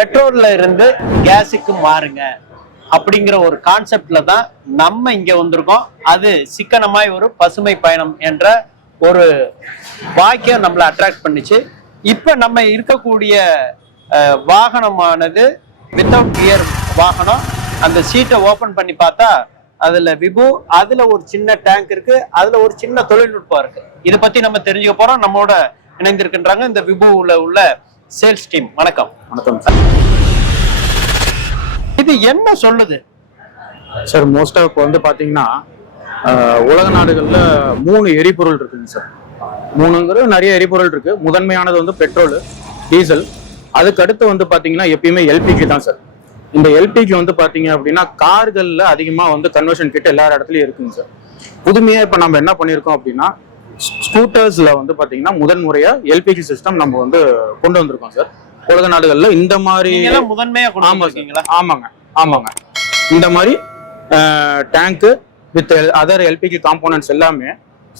பெட்ரோல்ல இருந்து கேஸுக்கு மாறுங்க அப்படிங்கிற ஒரு கான்செப்ட்ல தான் நம்ம இங்க வந்திருக்கோம். அது சிக்கனமாய் ஒரு பசுமை பயணம் என்ற ஒரு வாக்கியம் நம்மளை அட்ராக்ட் பண்ணிச்சு. இப்ப நம்ம இருக்கக்கூடிய வாகனமானது வித்தவுட் கியர் வாகனம். அந்த சீட்டை ஓபன் பண்ணி பார்த்தா அதுல விபு, அதுல ஒரு சின்ன டேங்க் இருக்கு, அதுல ஒரு சின்ன தொழில்நுட்பம் இருக்கு. இதை பத்தி நம்ம தெரிஞ்சுக்க போறோம். நம்மோட இணைந்திருக்கின்றாங்க இந்த விபுல உள்ள சேல்ஸ் டீம். வணக்கம். வணக்கம் இது என்ன சொல்லுது சார்? மோஸ்டா இப்போ வந்து பாத்தீங்கன்னா உலக நாடுகள்ல 3 எரிபொருள் இருக்குங்க சார். 3ங்கிறது நிறைய எரிபொருள் இருக்கு. முதன்மையானது வந்து பெட்ரோல், டீசல். அதுக்கு அடுத்து வந்து பாத்தீங்கன்னா எப்பயுமே எல்பிஜி தான் சார். இந்த எல்பிஜி வந்து பாத்தீங்க அப்படின்னா கார்கள்ல அதிகமா வந்து கன்வர்ஷன் கிட்ட எல்லா இடத்துலயும் இருக்குங்க சார். புதுமையா இப்ப நம்ம என்ன பண்ணிருக்கோம் அப்படின்னா ஸ்கூட்டர்ஸ்ல வந்து பாத்தீங்கன்னா முதன் முறையா எல்பிஜி சிஸ்டம் நம்ம வந்து கொண்டு வந்திருக்கோம் சார். உலக நாடுகள்ல இந்த மாதிரி முதன்மையா ஆமாங்க இந்த மாதிரி tank with other LPG components எல்லாமே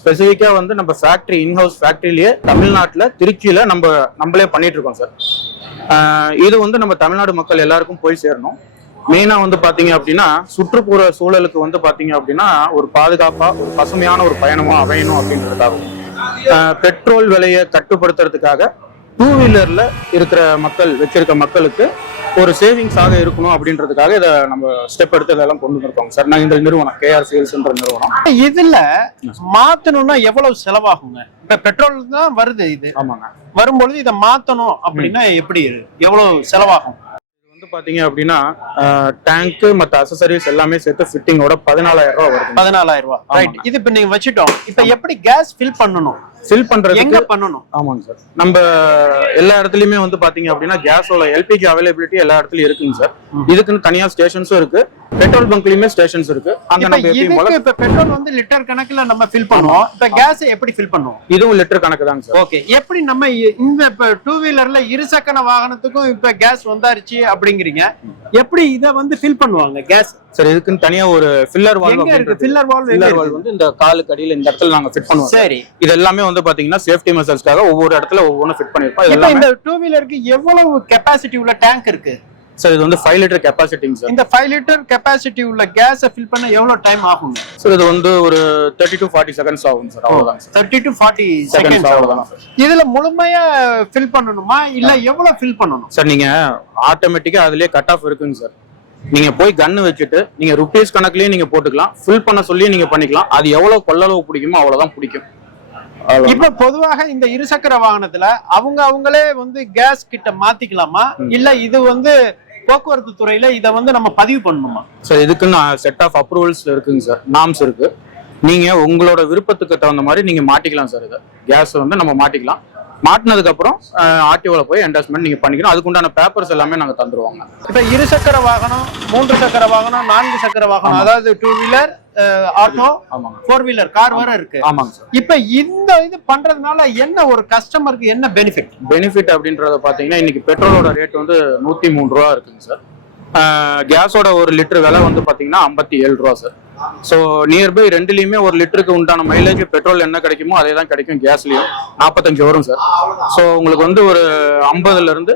ஸ்பெசிஃபிக்கா வந்து நம்ம ஃபேக்டரி இன்ஹவுஸ் ஃபேக்டரியிலேயே தமிழ்நாட்டுல திருச்சியில நம்மளே பண்ணிட்டு இருக்கோம் சார். இது வந்து நம்ம தமிழ்நாடு மக்கள் எல்லாருக்கும் போய் சேரணும். மெயினா வந்து பாத்தீங்க அப்படின்னா சுற்றுப்புற சூழலுக்கு வந்து பாத்தீங்க அப்படின்னா ஒரு பாதுகாப்பா ஒரு பசுமையான ஒரு பயணமா அமையணும் அப்படின்றதுக்காகவும் பெட்ரோல் விலையை கட்டுப்படுத்துறதுக்காக 2 வீலர்ல இருக்கிற வச்சிருக்க மக்களுக்கு ஒரு சேவிங்ஸாக இருக்கணும் அப்படின்றதுக்காக இதை நம்ம ஸ்டெப் எடுத்து இதெல்லாம் கொண்டு வந்திருக்கோம் சார். நான் இந்த நிறுவனம் KR சேல்ஸ்ன்ற நிறுவனம். இதுல மாத்தணும்னா எவ்வளவு செலவாகுங்க? இப்ப பெட்ரோல் தான் வருது, இது ஆமாங்க. வரும்பொழுது இதை மாத்தணும் அப்படின்னா எப்படி எவ்வளவு செலவாகும்? வந்து பாத்தீங்க அப்படின்னா டேங்க் மத்த அக்சசரிஸ் எல்லாமே சேர்த்து ஃபிட்டிங்கோட 14,000 ரூபாய் வருது. 14,000 ரூபாய். ரைட். இது இப்ப நீங்க வச்சிட்டோம். இப்ப எப்படி கேஸ் ஃபில் பண்ணணும்? ஃபில் பண்றது எங்க பண்ணணும்? ஆமாங்க சார். நம்ம எல்லா இடத்துலயுமே வந்து பாத்தீங்க அப்படின்னா கேஸோட எல்பிஜி அவைலபிலிட்டி எல்லா இடத்துலயும் இருக்குங்க சார். இதுக்குன்னு தனியா ஸ்டேஷன்ஸும் இருக்கு. பெட்ரோல் பங்க்லயுமே ஸ்டேஷன்ஸ் இருக்கு. அங்க நம்ம எப்பயும் போல இப்ப பெட்ரோல் வந்து லிட்டர் கணக்குல நம்ம ஃபில் பண்ணுவோம். இப்ப கேஸ் எப்படி ஃபில் பண்ணுவோம்? இதுவும் லிட்டர் கணக்கு தாங்க சார். ஓகே. எப்படி நம்ம இந்த இப்ப 2 வீலர்ல இருசக்கர வாகனத்துக்கும் இப்ப கேஸ் வந்தாருச்சு அப்படிங்கறீங்க, எப்படி இத வந்து ஃபில் பண்ணுவாங்க கேஸ்? சார் இதுக்குன்னு தனியா ஒரு ஃபில்லர் வால்வ் இருக்கு. ஃபில்லர் வால்வ் வந்து இந்த காலுக்கு அடியில இந்த இடத்துல நாங்க ஃபிட் பண்ணுவோம். சரி. இது எல்லாமே வந்து பாத்தீங்கன்னா சேஃப்டி மெஷர்ஸ்க்காக ஒவ்வொரு இடத்துல ஒவ்வொரு ஃபிட் பண்ணிருப்போம். இதெல்லாம் இந்த 2 வீலருக்கு எவ்வளவு கெபாசிட்டி உள்ள டேங்க் இருக்கு சார்? இது வந்து 5 லிட்டர் கெபாசிட்டிங்க சார். இந்த 5 லிட்டர் கெபாசிட்டி உள்ள கேஸை ஃபில் பண்ண எவ்வளவு டைம் ஆகும் சார்? இது வந்து ஒரு 30 to 40 செகண்ட்ஸ் ஆகும் சார். அவ்வளவுதான் சார். 30 to 40 செகண்ட்ஸ் ஆகும். இதுல முழுமையா ஃபில் பண்ணணுமா இல்ல எவ்வளவு ஃபில் பண்ணணும் சார்? நீங்க ஆட்டோமேட்டிக்கா அதுலயே கட் ஆஃப் இருக்குங்க சார். நீங்க போய் கன்னு வச்சுட்டு நீங்க ருபீஸ் கணக்குலயே நீங்க போட்டுக்கலாம். ஃபில் பண்ண சொல்லி நீங்க பண்ணிக்கலாம். அது எவ்வளவு கொள்ளளவு பிடிக்குமோ அவ்வளவுதான் பிடிக்கும். இப்ப பொதுவாக இந்த இருசக்கர வாகனத்துல அவங்களே வந்து கேஸ் கிட்ட மாத்திக்கலாமா இல்ல இது வந்து போக்குவரத்து துறையில இத வந்து நம்ம பதிவு பண்ணணுமா சார்? இதுக்குன்னு செட் ஆஃப் அப்ரூவல்ஸ் இருக்குங்க சார். நார்ம்ஸ் இருக்கு. நீங்க உங்களோட விருப்பத்துக்கு தகுந்த மாதிரி நீங்க மாட்டிக்கலாம் சார். இதை கேஸ் வந்து நம்ம மாட்டிக்கலாம். மாட்டினதுக்கு அப்புறம் ஆர்டிஓல போய் என்டாஸ்மெண்ட் நீங்க பண்ணிக்கணும். அதுக்குண்டான பேப்பர்ஸ் எல்லாமே நாங்க தந்துருவாங்க. இப்ப இருசக்கர வாகனம், 3 சக்கர வாகனம், 4 சக்கர வாகனம், அதாவது 2 வீலர், ஆட்டோ, 4 வீலர் கார் வர இருக்கு. ஆமாங்க சார். இப்ப இந்த இது பண்றதுனால என்ன ஒரு கஸ்டமருக்கு என்ன பெனிஃபிட் அப்படின்றத பாத்தீங்கன்னா இன்னைக்கு பெட்ரோலோட ரேட் வந்து 103 ரூபா இருக்குங்க சார். கேஸோட 1 லிட்டர் விலை வந்து பாத்தீங்கன்னா 57 ரூபா சார். ஸோ நியர்பை ரெண்டுலயுமே 1 லிட்டருக்கு உண்டான மைலேஜ் பெட்ரோல் என்ன கிடைக்குமோ அதே தான் கிடைக்கும். கேஸ்லயும் 45 வரும் சார். ஸோ உங்களுக்கு வந்து ஒரு 50ல இருந்து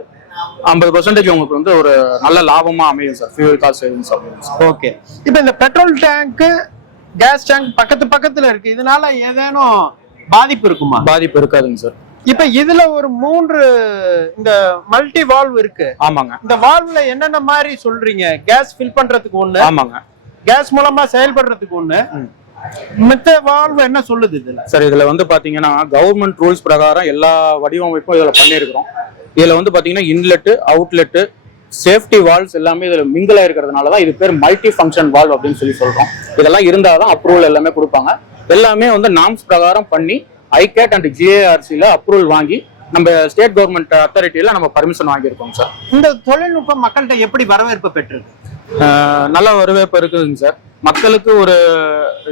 50% உங்களுக்கு வந்து ஒரு நல்ல லாபமா அமையும் சார். ஃபியூல் காஸ்ட் சேவிங்ஸ் அமையும். ஓகே. இப்போ இந்த பெட்ரோல் டேங்க், கேஸ் டேங்க் பக்கத்துல இருக்கு. இதனால ஏதேனும் பாதிப்பு இருக்குமா? பாதிப்பு இருக்காதுங்க சார். இப்ப இதுல ஒரு 3 இந்த மல்டி வால்வ் இருக்கு. ஆமாங்க. இந்த வால்வ்ல என்னென்ன மாதிரி சொல்றீங்க? கேஸ் ஃபில் பண்றதுக்கு ஒண்ணு, ஆமாங்க, கேஸ் மூலமா செயல்படுறதுக்கு ஒண்ணு, மத்த வால்வ் என்ன சொல்லுது இதுல? சார் இதுல வந்து பாத்தீங்கன்னா கவர்மெண்ட் ரூல்ஸ் பிரகாரம் எல்லா வடிவமைப்பும் இதுல பண்ணிருக்கிறோம். இதுல வந்து பாத்தீங்கன்னா இன்லெட், அவுட்லெட், சேஃப்டி வால்வ்ஸ் எல்லாமே இதுல மிங்கிள் ஆயிருக்கிறதுனாலதான் இது பேர் மல்டி ஃபங்க்ஷன் வால்வ் அப்படின்னு சொல்றோம். இதெல்லாம் இருந்தாதான் அப்ரூவல் எல்லாமே கொடுப்பாங்க. எல்லாமே வந்து நார்ம்ஸ் பிரகாரம் பண்ணி ஐகேட் அண்ட் GARCல அப்ரூவல் வாங்கி நம்ம ஸ்டேட் கவர்மெண்ட் அத்தாரிட்டியில நம்ம பர்மிஷன் வாங்கியிருக்கோம் சார். இந்த தொழில்நுட்பம் மக்கள்கிட்ட எப்படி வரவேற்பு பெற்றிருக்கு? நல்ல வரவேற்பு இருக்குதுங்க சார். மக்களுக்கு ஒரு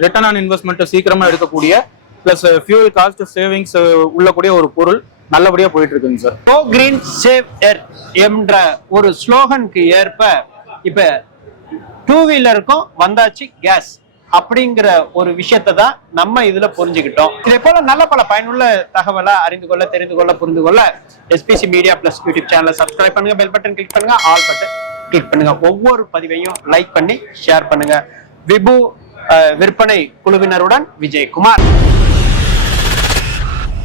ரிட்டர்ன் ஆன் இன்வெஸ்ட்மெண்ட் சீக்கிரமா எடுக்கக்கூடிய பிளஸ் ஃபியூல் காஸ்ட் சேவிங்ஸ் உள்ளக்கூடிய ஒரு பொருள் நல்லபடியா போயிட்டு இருக்குங்க sir. Go green save earth என்ற ஒரு ஸ்லோகனுக்கு ஏற்ப இப்ப 2 வீலருக்கும் வந்தாச்சு கேஸ். அப்படிங்கிற ஒரு விஷயத்தை தான் நம்ம இதுல புரிஞ்சுக்கிட்டோம். இதே போல நல்ல பல பயனுள்ள தகவலை அறிந்து கொள்ள, தெரிந்து கொள்ள, புரிந்து கொள்ள SPC மீடியா பிளஸ் யூடியூப் சேனலை சப்ஸ்கிரைப் பண்ணுங்க, பெல் பட்டன் கிளிக் பண்ணுங்க, ஆல் பட்டன் கிளிக் பண்ணுங்க. ஒவ்வொரு பதிவையும் லைக் பண்ணி ஷேர் பண்ணுங்க. விபு விற்பனை குழுவினருடன் விஜயகுமார்.